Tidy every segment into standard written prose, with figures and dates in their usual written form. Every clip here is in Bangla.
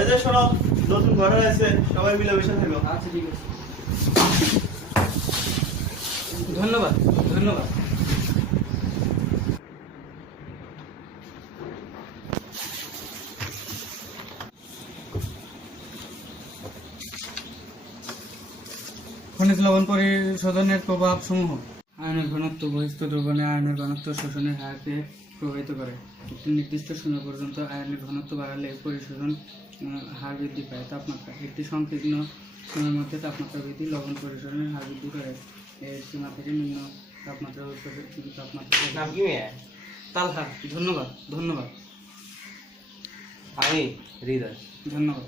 এই যে শোনো, নতুন ঘর আছে, সবাই মিলেমিশে থাকো। আচ্ছা ঠিক আছে, ধন্যবাদ ধন্যবাদ। খনিজ লবণ পরিশোধনের প্রভাব সমূহ। আয়নের ঘনত্ব বহিস্থ দ্রবণে আয়নের ঘনত্ব শোষণের হারকে প্রভাবিত করে। একটি নির্দিষ্ট সীমা পর্যন্ত আয়নের ঘনত্ব বাড়ালে পরিশোধন হার বৃদ্ধি পায়। তাপমাত্রা একটি সংকীর্ণ সীমার মধ্যে তাপমাত্রা বৃদ্ধি লবণ পরিশোধনের হার বৃদ্ধি করে। এর সীমা থেকে নিম্ন তাপমাত্রা নাম কি মেয়ে? তালহা। ধন্যবাদ ধন্যবাদ। আমি হৃদয়। ধন্যবাদ।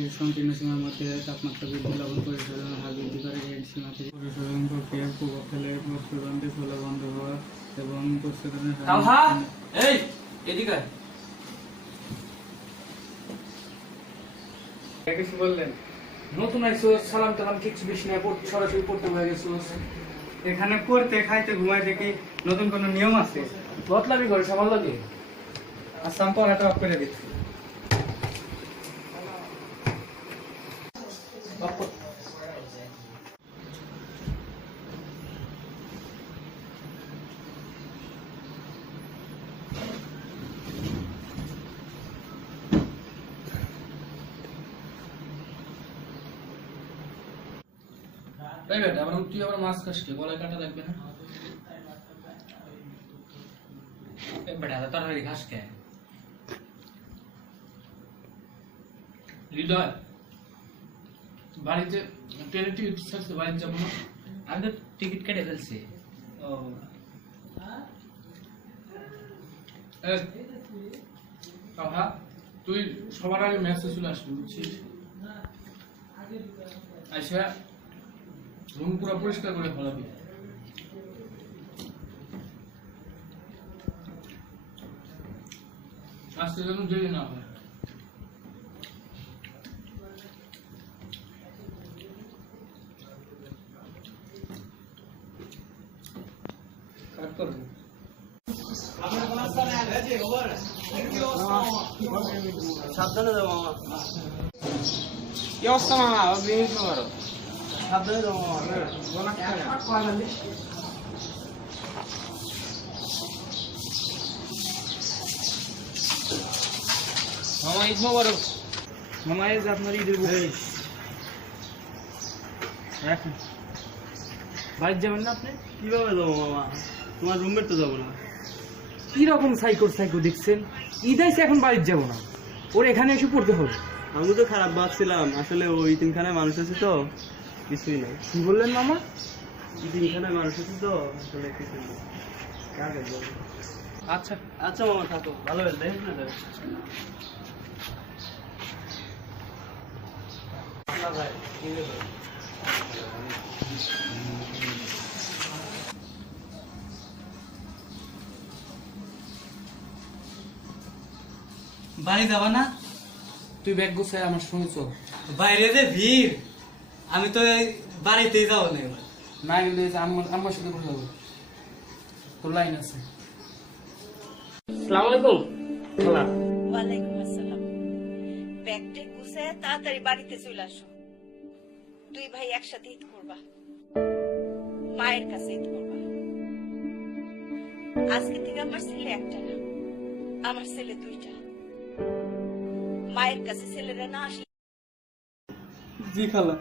এর সংকীর্ণ সীমার মধ্যে তাপমাত্রা বৃদ্ধি লবণ পরিশোধনের হার বৃদ্ধি করে। এর সীমা থেকে পরিশোধন প্রক্রিয়ার প্রভাব ফেলে প্রস্তুবান্তে খোলা বন্ধ হওয়া এবং প্রস্তুবানের এই এদিকে কিছু বললেন। নতুন আইসো, সালাম টালাম কিছু বেশি না, সরাসরি পড়তে হয়ে গেছো। এখানে পড়তে খাইতে ঘুমাইতে কি নতুন কোনো নিয়ম আছে? বদলাবি ঘরে সবার লাগে। আচ্ছা আমি পড়াটা অফ করে দিচ্ছি। বেটা আবার তুই আবার মাছ খাস কে? গলায় কাটা লাগবে না? বেটা তরকারি খাস কে? হৃদয় বাড়িতে ট্রেনের টিকিট ছাড়ছে, বাড়িতে যাবো না। আমি তো টিকিট কেটে ফেলছি। তুই সবার আগে ম্যাচে চলে আসবি, বুঝছিস? আচ্ছা রুম পুরো পরিষ্কার করে ফেলাবি। আজকে যেন দেরি না হয়। কাট করবো। সাবধানে যাও মামা। কি অবস্থা মামা? বিহিত করো। সাবধানে যাও মামা। মামা ঈদ মোবারক। মামা এই যে আপনার ঈদের বয়স। রাখেন। বাইরে যাবেন না আপনি? কিভাবে যাবো মামা? তোমার রুমমেট তো যাবো না। কি রকম সাইকো দেখছেন? ঈদ আইসে এখন বাড়িতে যাবো না, ওর এখানে এসে পড়তে হবে। আমি তো খারাপ ভাবছিলাম, আসলে ওই তিনখানায় মানুষ আছে তো কিছুই নাই। কি বললেন মামা? তিনখানায় মানুষ আছে তো আসলে কিছুই নেই। আচ্ছা আচ্ছা মামা থাকো, ভালো হয়েছে দেখেন না যাবে। ভাই ঠিক আছে। বাড়ি যাবা না? তুই ব্যাগ গুছাই আমার সঙ্গে চল। বাইরে যে ভিড়, আমি তো এই বাড়িতেই যাবো না এবার। না গেলে আমার সাথে কথা বলবো, তোর লাইন আছে। আসসালামু আলাইকুম। ওয়ালাইকুম আসসালাম। ব্যাগটা গুছায় তাড়াতাড়ি বাড়িতে চলে আসো। দুই ভাই একসাথে ঈদ করবা, মায়ের কাছে ঈদ করবা। আজকে থেকে আমার ছেলে একটা না, আমার ছেলে দুইটা। মায়ের কাছে ছেলেরা না আসলে জি খালা,